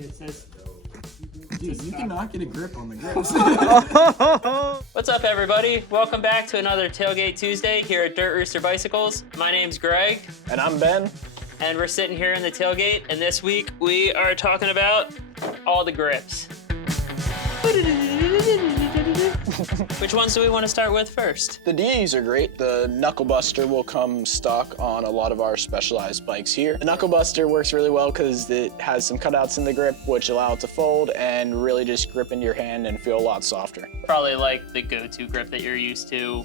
it says. Dude, you cannot get a grip on the grips. What's up, everybody? Welcome back to another Tailgate Tuesday here at Dirt Rooster Bicycles. My name's Greg. And I'm Ben. And we're sitting here in the tailgate, and this week we are talking about all the grips. Which ones do we want to start with first? The Deities are great. The Knuckleduster will come stock on a lot of our specialized bikes here. The Knuckleduster works really well because it has some cutouts in the grip which allow it to fold and really just grip into your hand and feel a lot softer. Probably like the go-to grip that you're used to.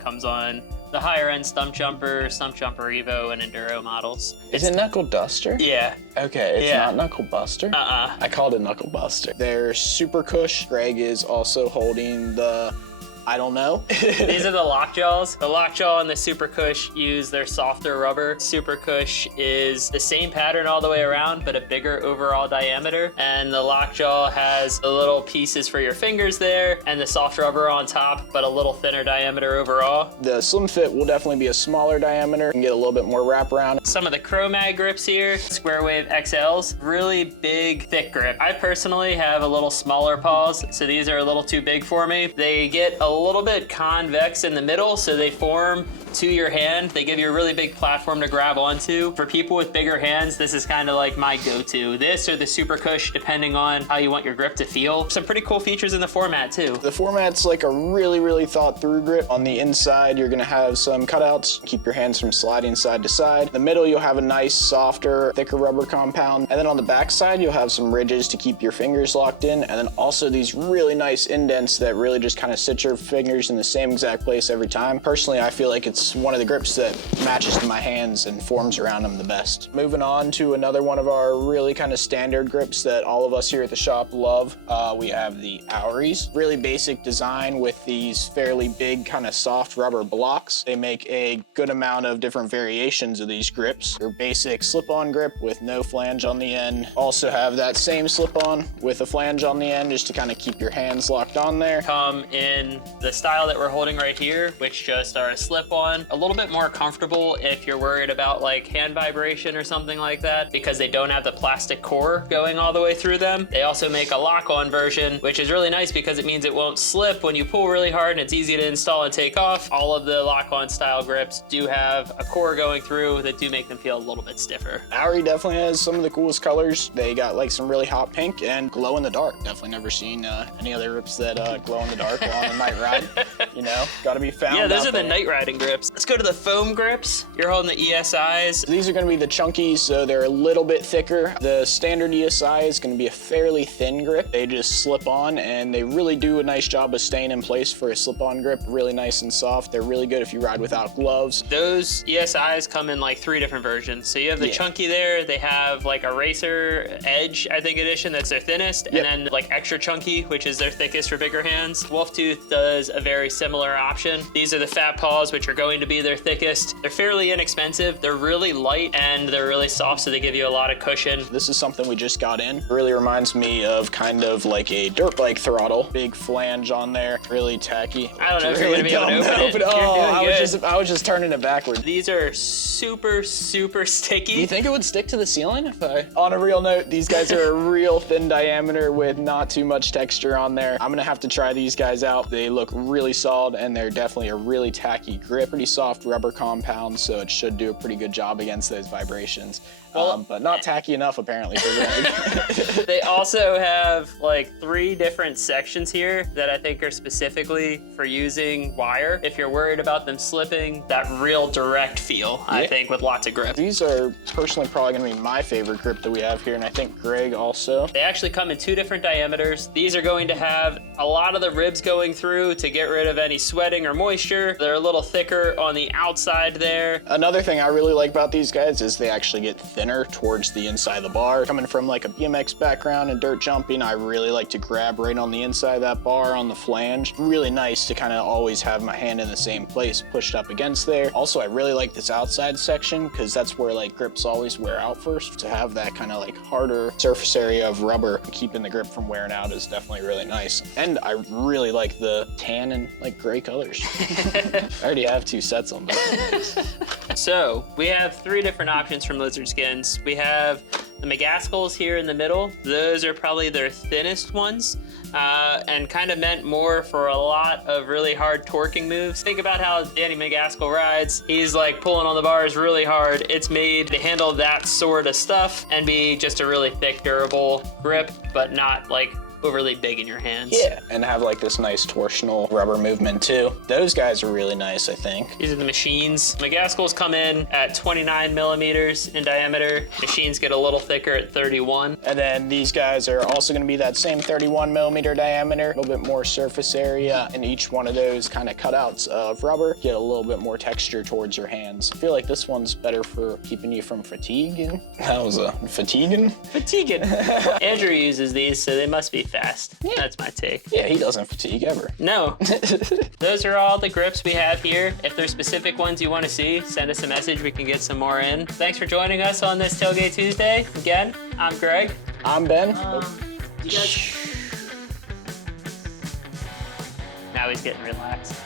Comes on the higher end Stump Jumper Evo, and Enduro models. Is it Knuckleduster? Yeah. Okay, it's not Knucklebuster? I called it Knucklebuster. Their Supracush. Greg is also holding the, I don't know. These are the Lockjaws. The Lockjaw and the Supracush use their softer rubber. Supracush is the same pattern all the way around, but a bigger overall diameter. And the Lockjaw has the little pieces for your fingers there and the soft rubber on top, but a little thinner diameter overall. The Slimfit will definitely be a smaller diameter and get a little bit more wraparound. Some of the Chromag grips here, Squarewave XLs, really big, thick grip. I personally have a little smaller paws, so these are a little too big for me. They get a little bit convex in the middle, so they form to your hand. They give you a really big platform to grab onto. For people with bigger hands, this is kind of like my go-to. This or the Supracush, depending on how you want your grip to feel. Some pretty cool features in the format too. The format's like a really thought through grip. On the inside, you're gonna have some cutouts, keep your hands from sliding side to side. In the middle, you'll have a nice, softer, thicker rubber compound. And then on the back side, you'll have some ridges to keep your fingers locked in. And then also these really nice indents that really just kind of sit your fingers in the same exact place every time. Personally, I feel like it's one of the grips that matches to my hands and forms around them the best. Moving on to another one of our really kind of standard grips that all of us here at the shop love. We have the Oury's. Really basic design with these fairly big kind of soft rubber blocks. They make a good amount of different variations of these grips. Your basic slip-on grip with no flange on the end. Also have that same slip-on with a flange on the end just to kind of keep your hands locked on there. Come in the style that we're holding right here, which just are a slip-on. A little bit more comfortable if you're worried about like hand vibration or something like that, because they don't have the plastic core going all the way through them. They also make a lock-on version, which is really nice because it means it won't slip when you pull really hard and it's easy to install and take off. All of the lock-on style grips do have a core going through that do make them feel a little bit stiffer. Oury definitely has some of the coolest colors. They got like some really hot pink and glow in the dark. Definitely never seen any other grips that glow in the dark while on a night ride. You know, gotta be found. Yeah, those are the night riding grips. Let's go to the foam grips. You're holding the ESIs. These are gonna be the chunkies, so they're a little bit thicker. The standard ESI is gonna be a fairly thin grip. They just slip on and they really do a nice job of staying in place for a slip-on grip. Really nice and soft. They're really good if you ride without gloves. Those ESIs come in like 3 different versions. So you have the chunky there. They have like a Racer Edge, I think, edition that's their thinnest. And then like extra chunky, which is their thickest for bigger hands. Wolftooth does a very similar option. These are the Fat Paws, which are going to be their thickest. They're fairly inexpensive. They're really light and they're really soft, so they give you a lot of cushion. This is something we just got in. It really reminds me of kind of like a dirt bike throttle. Big flange on there, really tacky. I don't know if you're gonna be able to open it. I was just turning it backwards. These are super sticky. Do you think it would stick to the ceiling if I... On a real note, these guys are a real thin diameter with not too much texture on there. I'm gonna have to try these guys out. They look really solid and they're definitely a really tacky grip. Pretty soft rubber compound, so it should do a pretty good job against those vibrations. But not tacky enough apparently for Greg. They also have like 3 different sections here that I think are specifically for using wire. If you're worried about them slipping, that real direct feel, I think, with lots of grip. These are personally probably gonna be my favorite grip that we have here, and I think Greg also. They actually come in 2 different diameters. These are going to have a lot of the ribs going through to get rid of any sweating or moisture. They're a little thicker on the outside there. Another thing I really like about these guys is they actually get thinner towards the inside of the bar. Coming from like a BMX background and dirt jumping, I really like to grab right on the inside of that bar on the flange. Really nice to kind of always have my hand in the same place, pushed up against there. Also, I really like this outside section because that's where like grips always wear out first. To have that kind of like harder surface area of rubber keeping the grip from wearing out is definitely really nice. And I really like the tan and like gray colors. I already have 2 sets on both. So we have 3 different options from Lizard Skins. We have The MacAskills here in the middle, those are probably their thinnest ones, and kind of meant more for a lot of really hard torquing moves. Think about how Danny MacAskill rides. He's like pulling on the bars really hard. It's made to handle that sort of stuff and be just a really thick, durable grip, but not like overly big in your hands. Yeah, and have like this nice torsional rubber movement too. Those guys are really nice, I think. These are the machines. MacAskills come in at 29 millimeters in diameter. Machines get a little thicker at 31. And then these guys are also gonna be that same 31 millimeter diameter, a little bit more surface area, and each one of those kind of cutouts of rubber get a little bit more texture towards your hands. I feel like this one's better for keeping you from fatiguing. That was a fatiguing? Fatiguing. Andrew uses these, so they must be fast. Yeah. That's my take. Yeah, he doesn't fatigue ever. No. Those are all the grips we have here. If there's specific ones you want to see, send us a message. We can get some more in. Thanks for joining us on this Tailgate Tuesday. Again, I'm Greg. I'm Ben. You guys. Now he's getting relaxed.